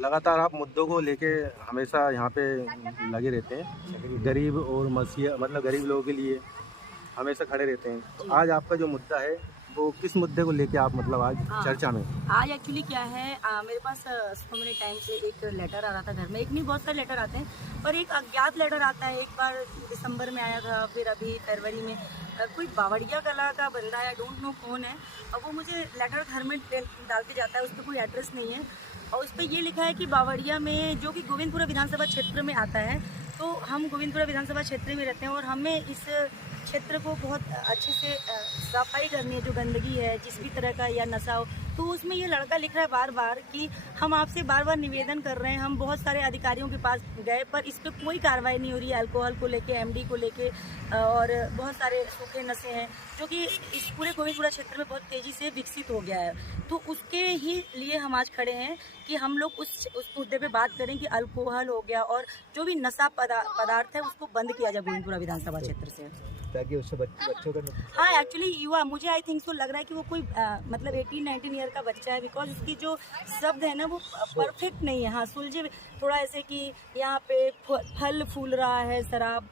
लगातार आप मुद्दों को लेके हमेशा यहाँ पे लगे रहते हैं, गरीब और मसीहा मतलब गरीब लोगों के लिए हमेशा खड़े रहते हैं। तो जी। आज आपका जो मुद्दा है वो किस मुद्दे को लेके आप मतलब आज हाँ, चर्चा में? आज एक्चुअली क्या है, मेरे पास सो मेनी टाइम से एक लेटर आ रहा था घर में। एक नहीं, बहुत सारे लेटर आते हैं, पर एक अज्ञात लेटर आता है। एक बार दिसंबर में आया था, फिर अभी फरवरी में कोई बावड़िया कला का बंदा है, डोंट नो कौन है। अब वो मुझे लेटर घर में डाल के जाता है, उस पर कोई एड्रेस नहीं है, और उस पर ये लिखा है कि बावड़िया में, जो कि गोविंदपुरा विधानसभा क्षेत्र में आता है, तो हम गोविंदपुरा विधानसभा क्षेत्र में रहते हैं और हमें इस क्षेत्र को बहुत अच्छे से सफाई करनी है। जो गंदगी है जिस भी तरह का या नशा हो, तो उसमें ये लड़का लिख रहा है बार बार कि हम आपसे बार बार निवेदन कर रहे हैं, हम बहुत सारे अधिकारियों के पास गए पर इस पर कोई कार्रवाई नहीं हो रही है। अल्कोहल को लेके, एमडी को लेके, और बहुत सारे सूखे नशे हैं जो कि इस पूरे गोविंदपुरा क्षेत्र में बहुत तेज़ी से विकसित हो गया है। तो उसके ही लिए हम आज खड़े हैं कि हम लोग उस मुद्दे पे बात करें कि अल्कोहल हो गया और जो भी नशा पदार्थ है उसको बंद किया जाए गोविंदपुरा विधानसभा क्षेत्र से, ताकि उससे बच्चों का हाँ एक्चुअली युवा, मुझे आई थिंक सो लग रहा है कि वो कोई मतलब 18-19 ईयर का बच्चा है, बिकॉज उसकी जो शब्द है ना वो परफेक्ट नहीं है। हाँ, सुलझे थोड़ा ऐसे कि यहाँ पे फल फूल रहा है, शराब,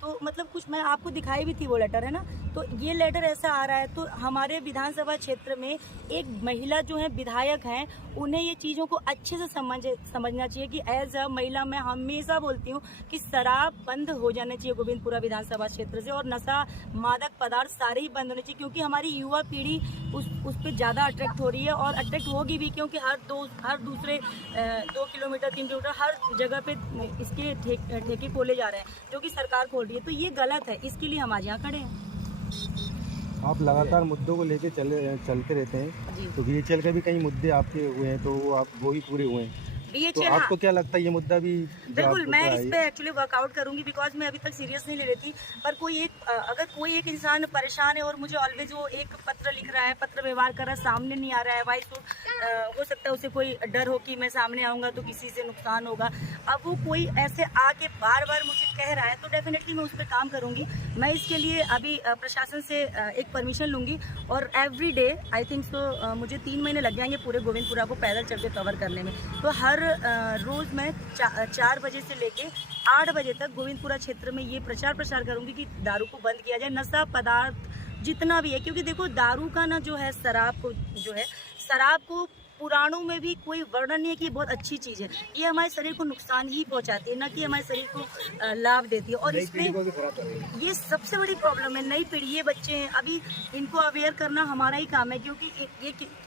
तो मतलब कुछ मैं आपको दिखाई भी थी वो लेटर, है ना। तो ये लेटर ऐसा आ रहा है, तो हमारे विधानसभा क्षेत्र में एक महिला जो है विधायक हैं, उन्हें ये चीज़ों को अच्छे से समझना चाहिए कि एज अ महिला मैं हमेशा बोलती हूँ कि शराब बंद हो जाने चाहिए गोविंदपुरा विधानसभा क्षेत्र से, और नशा मादक पदार्थ सारे ही बंद होने चाहिए, क्योंकि हमारी युवा पीढ़ी उस पर ज़्यादा अट्रैक्ट हो रही है और अट्रैक्ट होगी भी, क्योंकि हर दूसरे 2 किलोमीटर 3 किलोमीटर हर जगह पे इसके ठेके खोले जा रहे हैं जो कि सरकार खोल रही है। तो ये गलत है, इसके लिए हम आज यहाँ खड़े हैं। आप लगातार मुद्दों को लेके चलते रहते हैं, जी। तो बीएचएल के भी कई मुद्दे आपके हुए हैं, तो वो ही पूरे हुए हैं। तो BHL, आपको क्या लगता है ये मुद्दा भी बिल्कुल मैं इस पे एक्चुअली वर्कआउट करूंगी, बिकॉज मैं अभी तक सीरियस नहीं ले रही थी। पर अगर कोई एक इंसान परेशान है और मुझे ऑलवेज वो एक पत्र लिख रहा है, पत्र व्यवहार कर रहा है, सामने नहीं आ रहा है, वाइस हो सकता है उसे कोई डर हो कि मैं सामने आऊंगा तो किसी से नुकसान होगा। अब वो कोई ऐसे आके बार बार मुझे कह रहा है, तो डेफिनेटली मैं उस पर काम करूंगी। मैं इसके लिए अभी प्रशासन से एक परमिशन लूंगी, और every day I think so मुझे 3 महीने लग जाएंगे पूरे गोविंदपुरा को पैदल चल के कवर करने में। तो हर रोज़ मैं 4 बजे से लेके 8 बजे तक गोविंदपुरा क्षेत्र में ये प्रसार करूंगी कि दारू को बंद किया जाए, नशा पदार्थ जितना भी है, क्योंकि देखो दारू का ना जो है, शराब को पुराणों में भी कोई वर्णन नहीं है कि बहुत अच्छी चीज़ है। ये हमारे शरीर को नुकसान ही पहुंचाती है, ना कि हमारे शरीर को लाभ देती है। और इसमें ये सबसे बड़ी प्रॉब्लम है, नई पीढ़ी, ये बच्चे हैं अभी, इनको अवेयर करना हमारा ही काम है, क्योंकि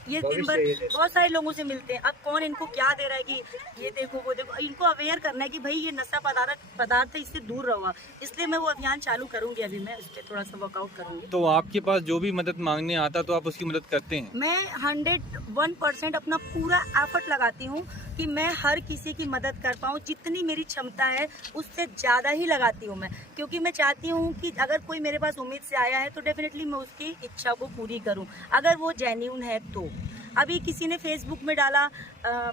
ये दिन भर बहुत सारे लोगों से मिलते हैं। अब कौन इनको क्या दे रहा है कि ये देखो वो देखो, इनको अवेयर करना है कि भाई ये नशा पदार्थ है, इससे दूर रहो। इसलिए मैं वो अभियान चालू करूंगी, अभी मैं उस पर थोड़ा सा वर्कआउट करूंगी। तो आपके पास जो भी मदद मांगने आता तो आप उसकी मदद करते हैं? मैं 101% अपना पूरा एफर्ट लगाती हूँ कि मैं हर किसी की मदद कर पाऊँ, जितनी मेरी क्षमता है उससे ज़्यादा ही लगाती हूँ मैं, क्योंकि मैं चाहती हूँ कि अगर कोई मेरे पास उम्मीद से आया है तो डेफिनेटली मैं उसकी इच्छा को पूरी करूँ, अगर वो जेन्युइन है तो। अभी किसी ने फेसबुक में डाला,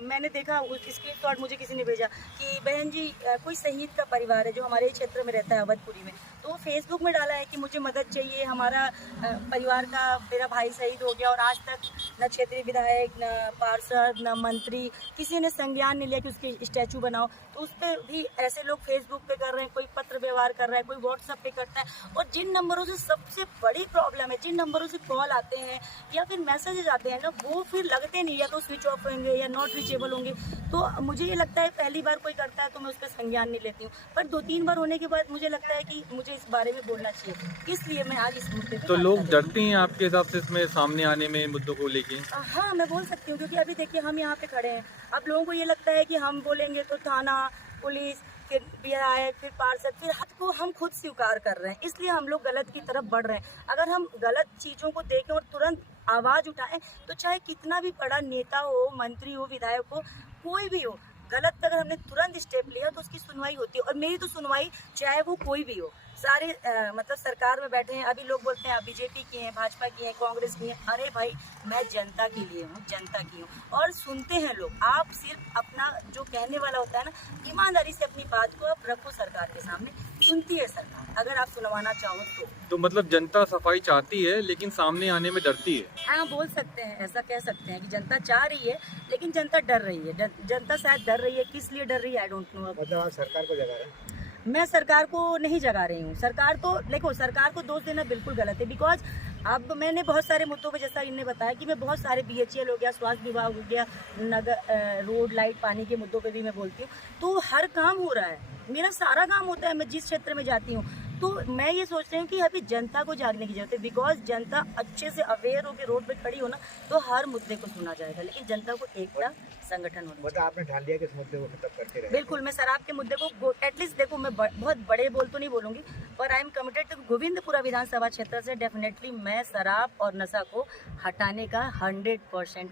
मैंने देखा उस स्क्रीनशॉट मुझे किसी ने भेजा कि बहन जी कोई शहीद का परिवार है जो हमारे क्षेत्र में रहता है अवधपुरी में, तो वो फेसबुक में डाला है कि मुझे मदद चाहिए, हमारा परिवार का, मेरा भाई शहीद हो गया और आज तक न क्षेत्रीय विधायक, न पार्षद, न मंत्री, किसी ने संज्ञान नहीं लिया कि उसके स्टैचू बनाओ। तो उस पर भी ऐसे लोग फेसबुक पे कर रहे हैं, कोई पत्र व्यवहार कर रहा है, कोई व्हाट्सएप पे करता है। और जिन नंबरों से सबसे बड़ी प्रॉब्लम है, जिन नंबरों से कॉल आते हैं या फिर मैसेजेस आते हैं ना, वो फिर लगते नहीं, या तो स्विच ऑफ होंगे या नॉट रीचेबल होंगे। तो मुझे ये लगता है पहली बार कोई करता है तो मैं उस पर संज्ञान नहीं लेती हूँ, पर 2-3 बार होने के बाद मुझे लगता है कि मुझे इस बारे में बोलना चाहिए, इसलिए मैं आज इस मुद्दे पे तो बात लोग कर रही हूँ। डरते हैं आपके हिसाब से इसमें सामने आने में, मुद्दों को लेके? हाँ, मैं बोल सकती हूँ, क्योंकि अभी देखिए हम यहाँ पे खड़े हैं, अब लोगों को ये लगता है कि हम बोलेंगे तो थाना, पुलिस, फिर विधायक, फिर पार्षद, फिर हद को हम खुद स्वीकार कर रहे हैं, इसलिए हम लोग गलत की तरफ बढ़ रहे हैं। अगर हम गलत चीज़ों को देखें और तुरंत आवाज़ उठाएं, तो चाहे कितना भी बड़ा नेता हो, मंत्री हो, विधायक हो, कोई भी हो, गलत अगर हमने तुरंत स्टेप लिया तो उसकी सुनवाई होती है। और मेरी तो सुनवाई चाहे वो कोई भी हो, सारे मतलब सरकार में बैठे हैं। अभी लोग बोलते हैं आप बीजेपी की हैं, भाजपा की हैं, कांग्रेस की हैं। अरे भाई, मैं जनता के लिए हूँ, जनता की हूँ। और सुनते हैं लोग। आप सिर्फ अपना जो कहने वाला होता है ना, ईमानदारी से अपनी बात को आप रखो सरकार के सामने। सुनती है सरकार, अगर आप सुनवाना चाहो तो मतलब जनता सफाई चाहती है लेकिन सामने आने में डरती है। हाँ, बोल सकते हैं, ऐसा कह सकते हैं कि जनता चाह रही है लेकिन जनता डर रही है। जनता शायद डर रही है, किस लिए डर रही है आई डोंट नो। मतलब आप सरकार को जगा रहे हैं? मैं सरकार को नहीं जगा रही हूँ। सरकार तो देखो, सरकार को दोष देना बिल्कुल गलत है। बिकॉज अब मैंने बहुत सारे मुद्दों पे, जैसा इनने बताया कि मैं बहुत सारे BHEL हो गया, स्वास्थ्य विभाग हो गया, नगर रोड लाइट पानी के मुद्दों पे भी मैं बोलती हूँ। तो हर काम हो रहा है, मेरा सारा काम होता है, मैं जिस क्षेत्र में जाती हूँ। तो मैं ये सोच रही हूँ कि अभी जनता को जागने की जरूरत है। बिकॉज जनता अच्छे से अवेयर होकर रोड पे खड़ी हो ना, तो हर मुद्दे को सुना जाएगा। लेकिन जनता को एकता संगठन होना मतलब आपने ठान लिया कि इस मुद्दे को खत्म करते रहे? बिल्कुल। मैं शराब के मुद्दे को एटलीस्ट, देखो मैं बहुत बड़े बोल तो नहीं बोलूंगी, पर I am committed to Govindpura विधानसभा क्षेत्र से डेफिनेटली मैं शराब और नशा को हटाने का 100%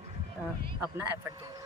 अपना एफर्ट दूंगी।